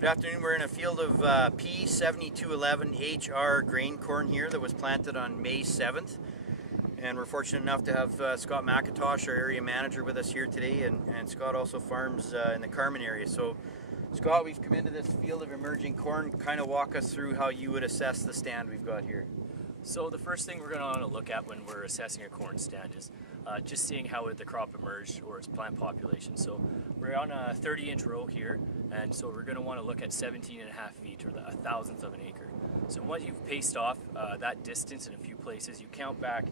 Good afternoon. We're in a field of P7211HR grain corn here that was planted on May 7th. And we're fortunate enough to have Scott McIntosh, our area manager, with us here today. And Scott also farms in the Carmen area. So Scott, we've come into this field of emerging corn. Kind of walk us through how you would assess the stand we've got here. So the first thing we're going to want to look at when we're assessing a corn stand is just seeing how the crop emerged or its plant population. So we're on a 30-inch row here, and so we're going to want to look at 17.5 feet, or a thousandth of an acre. So once you've paced off that distance in a few places, you count back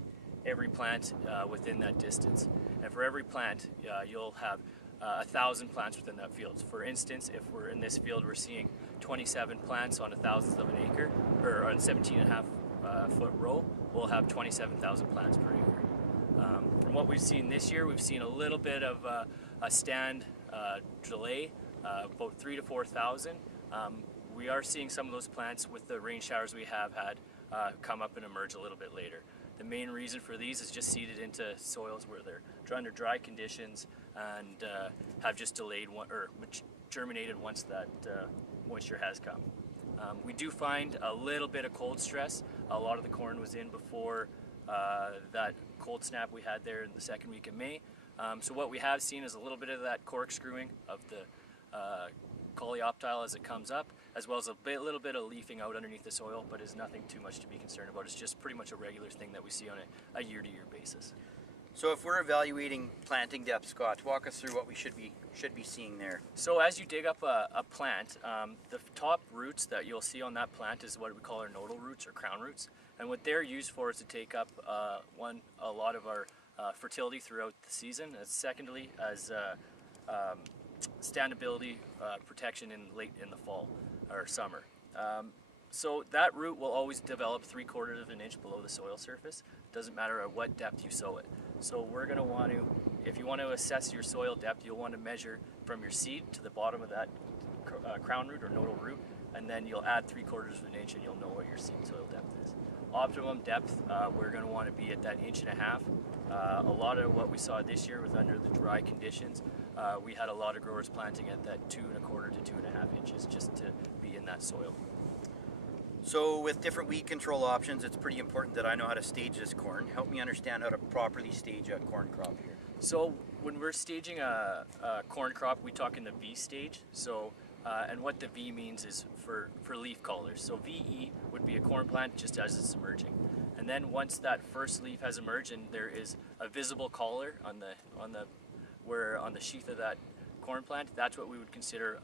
every plant within that distance. And for every plant, you'll have 1,000 plants within that field. For instance, if we're in this field, we're seeing 27 plants on a thousandth of an acre, or on 17.5 foot row, we'll have 27,000 plants per acre. From what we've seen this year, we've seen a little bit of a stand delay, about 3,000 to 4,000. We are seeing some of those plants with the rain showers we have had come up and emerge a little bit later. The main reason for these is just seeded into soils where they're under dry conditions and have just delayed or germinated once that moisture has come. We do find a little bit of cold stress. A lot of the corn was in before that cold snap we had there in the second week of May. So what we have seen is a little bit of that corkscrewing of the coleoptile as it comes up, as well as a little bit of leafing out underneath the soil, but is nothing too much to be concerned about. It's just pretty much a regular thing that we see on a year-to-year basis. So if we're evaluating planting depth, Scott, walk us through what we should be seeing there. So as you dig up a plant, the top roots that you'll see on that plant is what we call our nodal roots or crown roots. And what they're used for is to take up a lot of our fertility throughout the season, and secondly as standability protection late in the fall or summer. So that root will always develop 3/4 of an inch below the soil surface. Doesn't matter at what depth you sow it. So we're going to want to, if you want to assess your soil depth, you'll want to measure from your seed to the bottom of that crown root or nodal root, and then you'll add 3/4 of an inch and you'll know what your seed soil depth is. Optimum depth, we're going to want to be at that 1.5 inches. A lot of what we saw this year was under the dry conditions. We had a lot of growers planting at that 2.25 to 2.5 inches just to be in that soil. So with different weed control options, it's pretty important that I know how to stage this corn. Help me understand how to properly stage a corn crop here. So when we're staging a corn crop, we talk in the V stage. So and what the V means is for leaf collars. So VE would be a corn plant just as it's emerging. And then once that first leaf has emerged and there is a visible collar on the sheath of that corn plant, that's what we would consider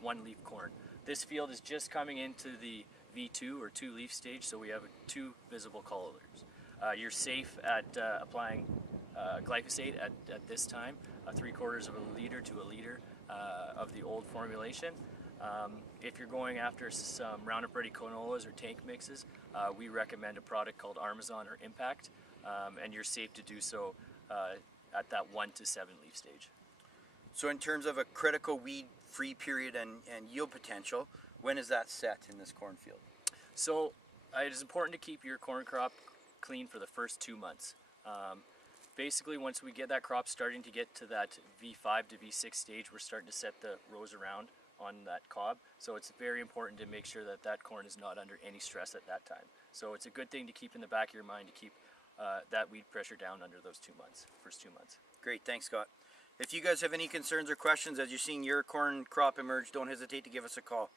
one leaf corn. This field is just coming into the V2 or 2 leaf stage, so we have 2 visible collars. You're safe at applying glyphosate at this time, 3/4 of a liter to a liter of the old formulation. If you're going after some Roundup Ready canolas or tank mixes, we recommend a product called Armazon or Impact, and you're safe to do so at that 1 to 7 leaf stage. So in terms of a critical weed-free period and yield potential, when is that set in this cornfield? So it is important to keep your corn crop clean for the first 2 months. Basically, once we get that crop starting to get to that V5 to V6 stage, we're starting to set the rows around on that cob. So it's very important to make sure that that corn is not under any stress at that time. So it's a good thing to keep in the back of your mind to keep that weed pressure down under those 2 months, first 2 months. Great, thanks Scott. If you guys have any concerns or questions as you're seeing your corn crop emerge, don't hesitate to give us a call.